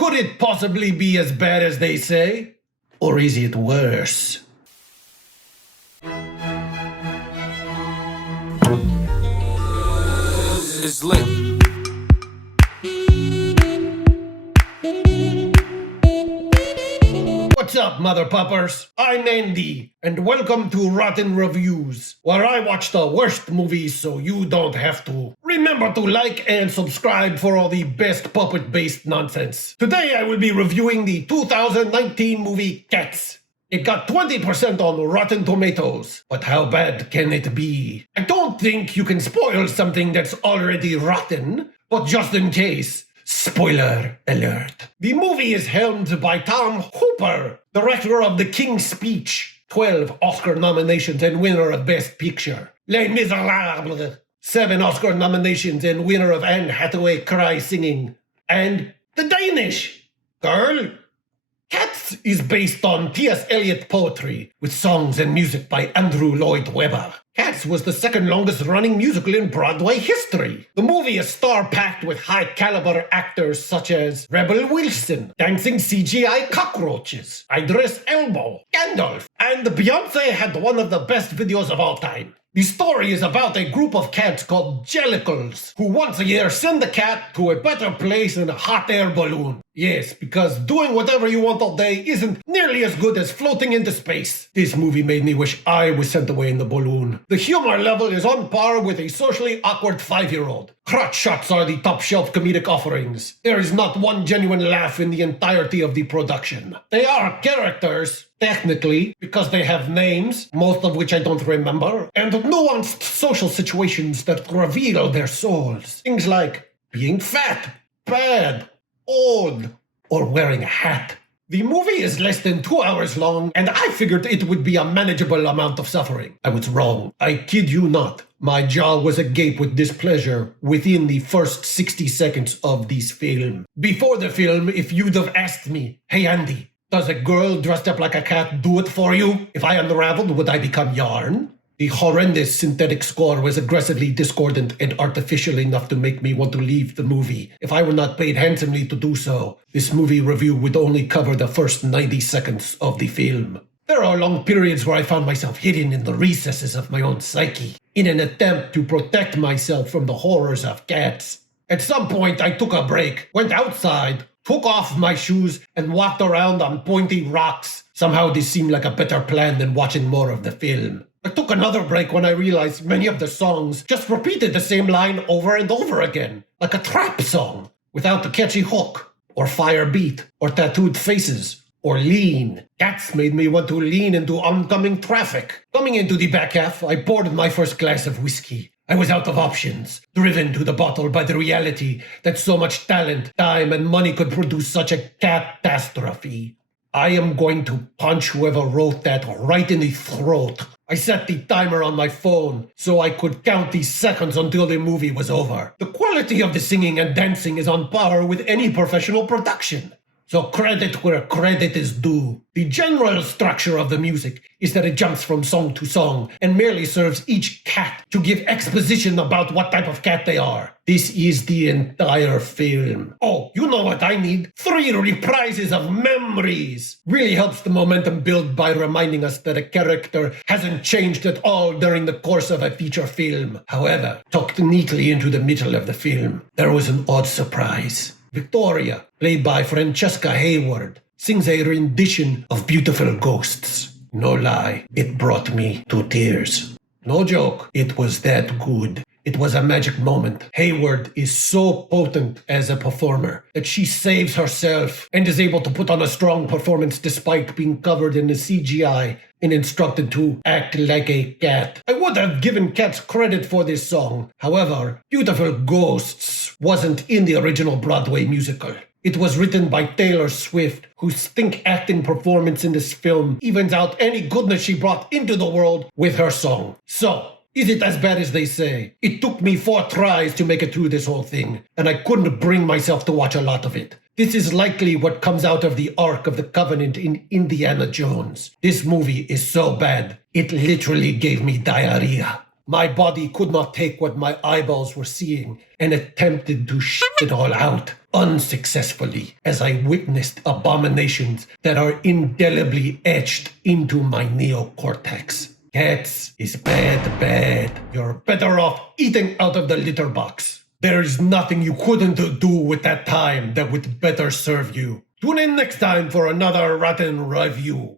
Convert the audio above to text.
Could it possibly be as bad as they say? Or is it worse? It's lit. What's up, mother puppers? I'm Andy, and welcome to Rotten Reviews, where I watch the worst movies so you don't have to. Remember to like and subscribe for all the best puppet-based nonsense. Today I will be reviewing the 2019 movie Cats. It got 20% on Rotten Tomatoes, but how bad can it be? I don't think you can spoil something that's already rotten, but just in case, spoiler alert. The movie is helmed by Tom Hooper, director of The King's Speech, 12 Oscar nominations and winner of Best Picture. Les Miserables, 7 Oscar nominations and winner of Anne Hathaway Cry Singing. And The Danish. Girl, Cats is based on T.S. Eliot poetry, with songs and music by Andrew Lloyd Webber. Cats was the second longest running musical in Broadway history. The movie is star-packed with high-caliber actors such as Rebel Wilson, dancing CGI cockroaches, Idris Elba, Gandalf, and Beyoncé had one of the best videos of all time. The story is about a group of cats called Jellicles, who once a year send the cat to a better place in a hot air balloon. Yes, because doing whatever you want all day isn't nearly as good as floating into space. This movie made me wish I was sent away in the balloon. The humor level is on par with a socially awkward 5-year-old. Crotch shots are the top shelf comedic offerings. There is not one genuine laugh in the entirety of the production. They are characters, technically, because they have names, most of which I don't remember, and nuanced social situations that reveal their souls. Things like being fat, bad, old, or wearing a hat. The movie is less than 2 hours long, and I figured it would be a manageable amount of suffering. I was wrong. I kid you not. My jaw was agape with displeasure within the first 60 seconds of this film. Before the film, if you'd have asked me, "Hey Andy, does a girl dressed up like a cat do it for you? If I unraveled, would I become yarn?" The horrendous synthetic score was aggressively discordant and artificial enough to make me want to leave the movie. If I were not paid handsomely to do so, this movie review would only cover the first 90 seconds of the film. There are long periods where I found myself hidden in the recesses of my own psyche, in an attempt to protect myself from the horrors of cats. At some point, I took a break, went outside, took off my shoes, and walked around on pointy rocks. Somehow this seemed like a better plan than watching more of the film. I took another break when I realized many of the songs just repeated the same line over and over again, like a trap song, without a catchy hook, or fire beat, or tattooed faces, or lean. Cats made me want to lean into oncoming traffic. Coming into the back half, I poured my first glass of whiskey. I was out of options, driven to the bottle by the reality that so much talent, time, and money could produce such a catastrophe. I am going to punch whoever wrote that right in the throat. I set the timer on my phone so I could count the seconds until the movie was over. The quality of the singing and dancing is on par with any professional production. So credit where credit is due. The general structure of the music is that it jumps from song to song and merely serves each cat to give exposition about what type of cat they are. This is the entire film. Oh, you know what I need? 3 reprises of memories. Really helps the momentum build by reminding us that a character hasn't changed at all during the course of a feature film. However, tucked neatly into the middle of the film, there was an odd surprise. Victoria, played by Francesca Hayward, sings a rendition of Beautiful Ghosts. No lie, it brought me to tears. No joke, it was that good. It was a magic moment. Hayward is so potent as a performer that she saves herself and is able to put on a strong performance despite being covered in the CGI and instructed to act like a cat. I would have given Cats credit for this song. However, Beautiful Ghosts wasn't in the original Broadway musical. It was written by Taylor Swift, whose stink acting performance in this film evens out any goodness she brought into the world with her song. So, is it as bad as they say? It took me 4 tries to make it through this whole thing, and I couldn't bring myself to watch a lot of it. This is likely what comes out of the Ark of the Covenant in Indiana Jones. This movie is so bad, it literally gave me diarrhea. My body could not take what my eyeballs were seeing and attempted to shit it all out unsuccessfully as I witnessed abominations that are indelibly etched into my neocortex. Cats is bad. You're better off eating out of the litter box. There is nothing you couldn't do with that time that would better serve you. Tune in next time for another rotten review.